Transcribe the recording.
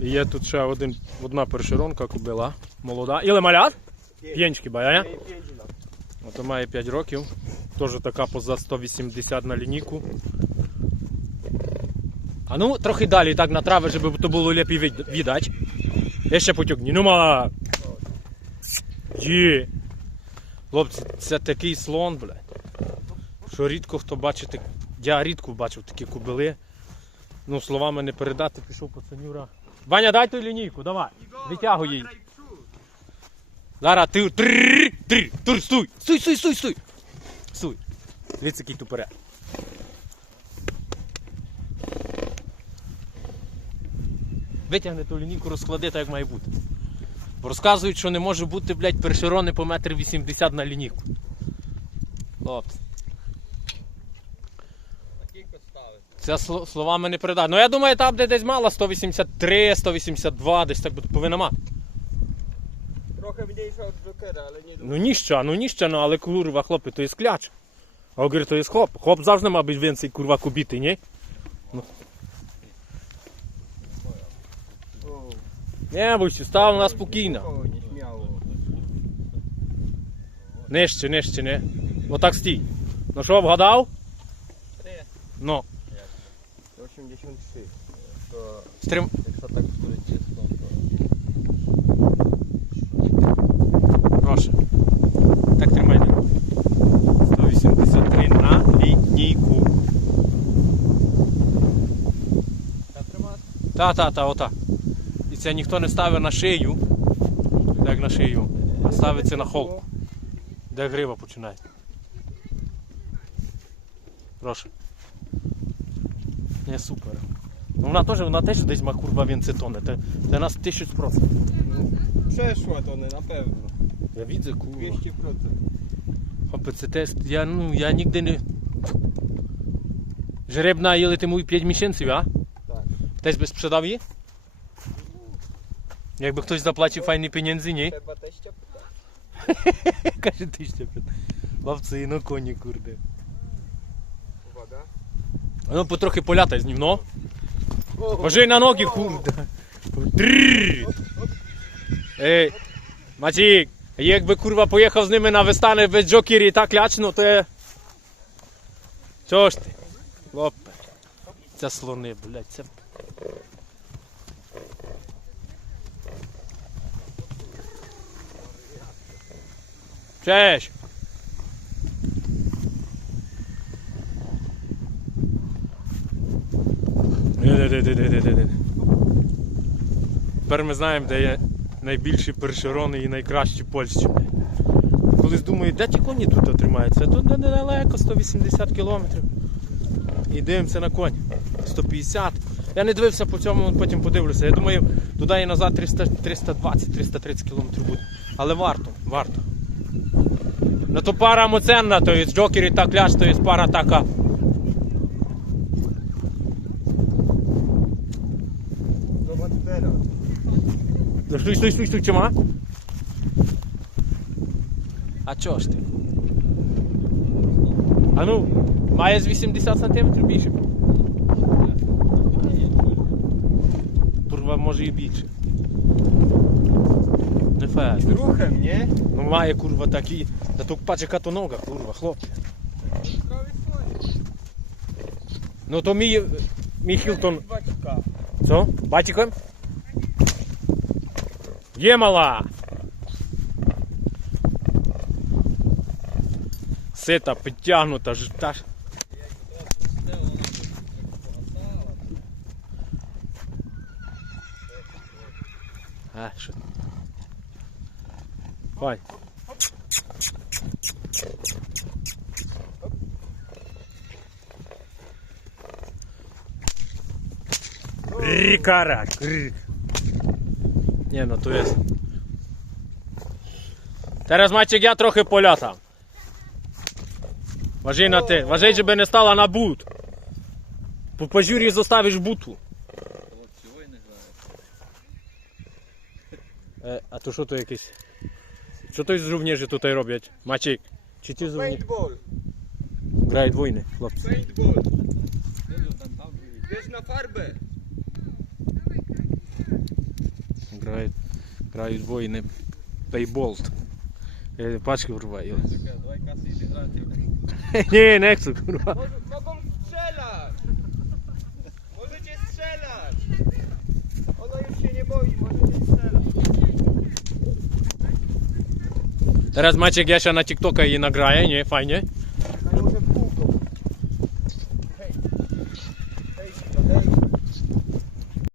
Є тут ще один, одна першеронка кобила. Молода. Іле малят? П'єнчки бая. Ото має 5 років. Теж така поза 180 на лінійку. А ну, трохи далі так на трави, щоб то було лепі від- відать. Я ще потягні. Ну мала. Є. Хлопці, це такий слон, блядь. Що рідко хто бачить. Я рідко бачив такі кобили. Ну, словами не передати, пішов пацанюра. Ваня, дай ту лінійку, давай. Витягуй її. Зараз ти три, тур, стуй, стуй, стуй, стуй, стуй. Стуй. Дивіться, який тупере. Витягни ту лінійку, розклади так, як має бути. Розказують, що не може бути, блядь, першерони по метр 80 на лінійку. Хлопці. Це словами не передати. Ну я думаю, там де десь мала 183, 182, десь так повинна мати. Trochę mniejsza od Jokera, ale nie Ну ніщо, ну ніщо, ну але курва, хлопці, то є кляч. А говорю, то є хлоп. Хлоп завжди має бути więcej, курва, кубіти, ні? Ну. Не, бойся, став на спокійно. Нижче, нижче, не. Отак стій. Ну що, вгадав? Ну, 83. To стрим. jakщо так буде чесно, то Прошу. Так тримай. не. 183 на лінійку. Та тримати? Та, та, та, ота. І це ніхто не ставить на шию. Так на шию. А ставиться на холку. Де грива починає. Прошу. Не, супер. Ну вона теж, вона теж десь ма курва więcej тони. Це, це нас 1000%. Przeszła to na pewno. Я widzę, kurwa. 200%. Хлопець, це тест, я, ну, я nigdy не... Жеребна їли ти мій 5 місяців, а? Так. Теж би спrzedав її? Якби хтось заплатив файні pieniędzy, ні? Trzeba teścia pytać. Каже, ти ще під. Хлопці, ну коні, курде. Uwaga. А ну потрохи полятай з ним, ну. На ноги, курде. Ей, Матік, якби курва поїхав з ними на вистани без джокері і так лячно, то є... Чого ж ти? Хлопе. Це слони, блядь, це... Cześć! Де-де-де-де-де-де-де. Тепер ми знаємо, де є найбільші першерони і найкращі польщі. Колись думаю, де ті коні тут тримаються? Тут недалеко, 180 кілометрів. І дивимося на конь. 150. Я не дивився по цьому, потім подивлюся. Я думаю, туди і назад 320-330 кілометрів буде. Але варто, варто. Ну то пара моценна, то є джокер і та кляш, то є пара така. Zobacz teraz. Стой, стой, стой, стой, чима? А чого ж ти? А ну, має з 80 см більше. Турва може і більше. Не. Z ruchem, nie? Ну має курва такі. Та тут patrz яка то нога, курва, хлопче. Ну то мій, мій Хілтон. Baćka. Що? Батьком? Є мала! Сита підтягнута ж та ж. А, що? Ой. Рикара. Nie no, tu jest. Teraz Maciek ja trochę polatam. Uważaj na ty, uważaj żeby nie stała na but. Po poziurze zostawisz butu. E, a to co to jakieś? Co to jest z żołnierzy tutaj robić? Maciek, czy ty z żołnierzy? Paintball. Graють wojny, chłopcy. Paintball. Wiesz na Грають, грають воїни пейболт. Е, Пачки врубаю. Давай kasy idzie graty. Ні, не chcę, kurwa. Może, mogą strzelać! Możecie strzelać! Ona już się nie boi, możecie strzelać. Teraz Maciek Jasia na TikToka її награє, ні, файnie. No